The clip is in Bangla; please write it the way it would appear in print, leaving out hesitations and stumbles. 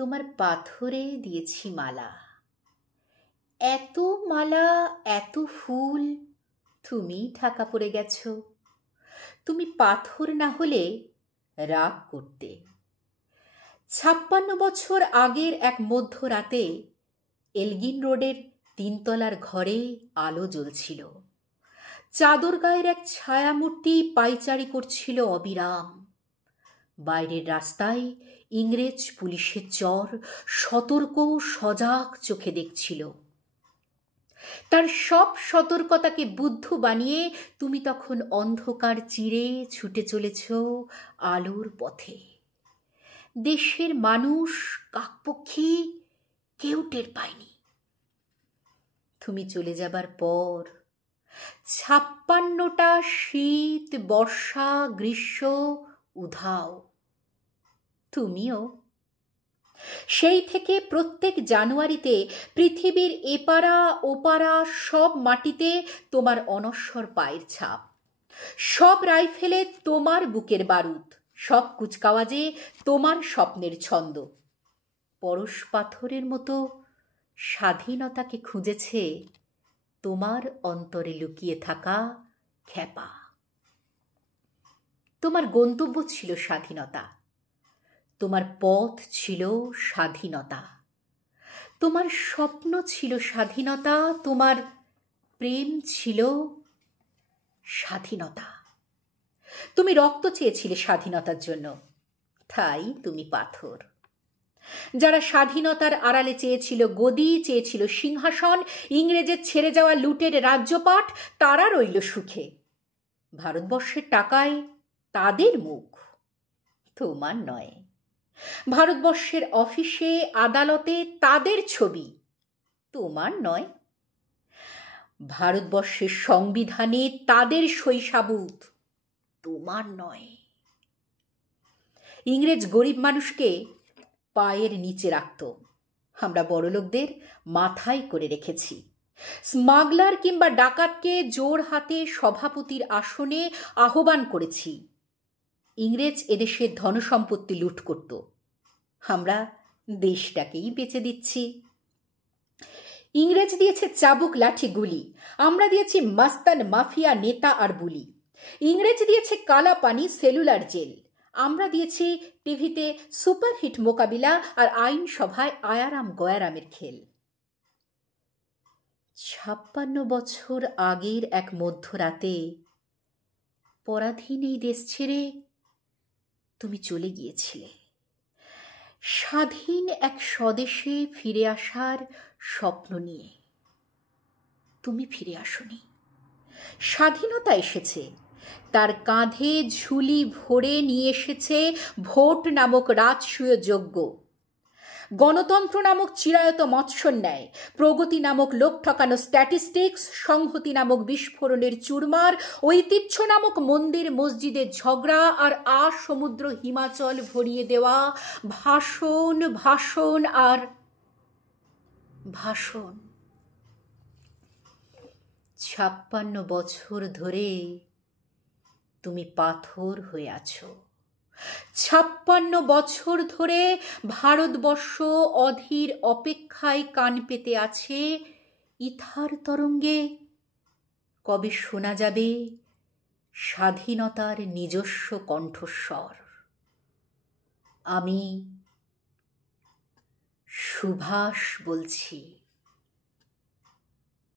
তোমার পাথরে দিয়েছি মালা, এত মালা এত ফুল, তুমি ঢাকা পড়ে গেছ। তুমি পাথর না হলে রাগ করতে। 56 বছর আগের এক মধ্যরাতে এলগিন রোডের 3 তলার ঘরে আলো জ্বলছিল। চাদর গায়ের এক ছায়ামূর্তি পায়চারি করছিল অবিরাম। বাইরের রাস্তায় ইংরেজ পুলিশের চর সতর্ক সজাগ চোখে দেখছিল। তার সব সতর্কতাকে বুদ্ধ বানিয়ে তুমি তখন অন্ধকার চিরে ছুটে চলেছ আলোর পথে। দেশের মানুষ কাকপক্ষী কেউ টের পায়নি। তুমি চলে যাবার পর 56টা শীত, বর্ষা, গ্রীষ্ম উধাও। তুমিও সেই থেকে প্রত্যেক জানুয়ারিতে পৃথিবীর এপারা ওপারা সব মাটিতে তোমার অনশ্বর পায়ের ছাপ, সব রাইফেলে তোমার বুকের বারুদ, সব কুচকাওয়াজে তোমার স্বপ্নের ছন্দ। পরশ পাথরের মতো স্বাধীনতাকে খুঁজেছে তোমার অন্তরে লুকিয়ে থাকা খ্যাপা। তোমার গন্তব্য ছিল স্বাধীনতা, তোমার পথ ছিল স্বাধীনতা, তোমার স্বপ্ন ছিল স্বাধীনতা, তোমার প্রেম ছিল স্বাধীনতা। তুমি রক্ত চেয়েছিলে স্বাধীনতার জন্য, তাই তুমি পাথর। যারা স্বাধীনতার আড়ালে চেয়েছিল গদি, চেয়েছিল সিংহাসন, ইংরেজের ছেড়ে যাওয়া লুটের রাজ্যপাট, তারা রইল সুখে। ভারতবর্ষের টাকায় তাদের মুখ, তোমার নয়। ভারতবর্ষের অফিসে আদালতে তাদের ছবি, তোমার নয়। ভারতবর্ষের সংবিধানে তাদের সই সাবুত, তোমার নয়। ইংরেজ গরিব মানুষকে পায়ের নিচে রাখত, আমরা বড়লোকদের মাথায় করে রেখেছি। স্মাগলার কিংবা ডাকাতকে জোর হাতে সভাপতির আসনে আহ্বান করেছি। ইংরেজ এদেশের ধনসম্পত্তি লুট করত, আমরা দেশটাকেই বেচে দিচ্ছি। ইংরেজ দিয়েছে চাবুক লাঠি গুলি, আমরা দিয়েছি মাস্তান মাফিয়া নেতা আর বুলি। ইংরেজ দিয়েছে কালা পানি সেলুলার জেল, আমরা দিয়েছি টিভিতে সুপারহিট মোকাবিলা আর আইনসভায় আয়ারাম গয়ারামের খেল। 56 বছর আগের এক মধ্যরাতে পরাধীন এই দেশ ছেড়ে তুমি চলে গিয়েছিলে। স্বাধীন এক স্বদেশে ফিরে আসার স্বপ্ন নিয়ে। তুমি ফিরে আসনি, স্বাধীনতা এসেছে, তার কাঁধে ঝুলি ভরে নিয়ে এসেছে ভোট নামক রাজসূয় যজ্ঞ, গণতন্ত্র নামক চিরায়ত মৎস্যন্যায়, প্রগতি নামক লোক ঠকানো স্ট্যাটিস্টিক্স, সংহতি নামক বিস্ফোরণের চুরমার, ঐতিহ্য নামক মন্দির মসজিদের ঝগড়া, আর সমুদ্র হিমাচল ভরিয়ে দেওয়া ভাষণ ভাষণ আর ভাষণ। 56 বছর ধরে তুমি পাথর হয়ে আছো। 56 বছর ধরে ভারতবর্ষ অধীর অপেক্ষায় কান পেতে আছে ইথার তরঙ্গে কবে শোনা যাবে স্বাধীনতার নিজস্ব কণ্ঠস্বর। আমি সুভাষ বলছি।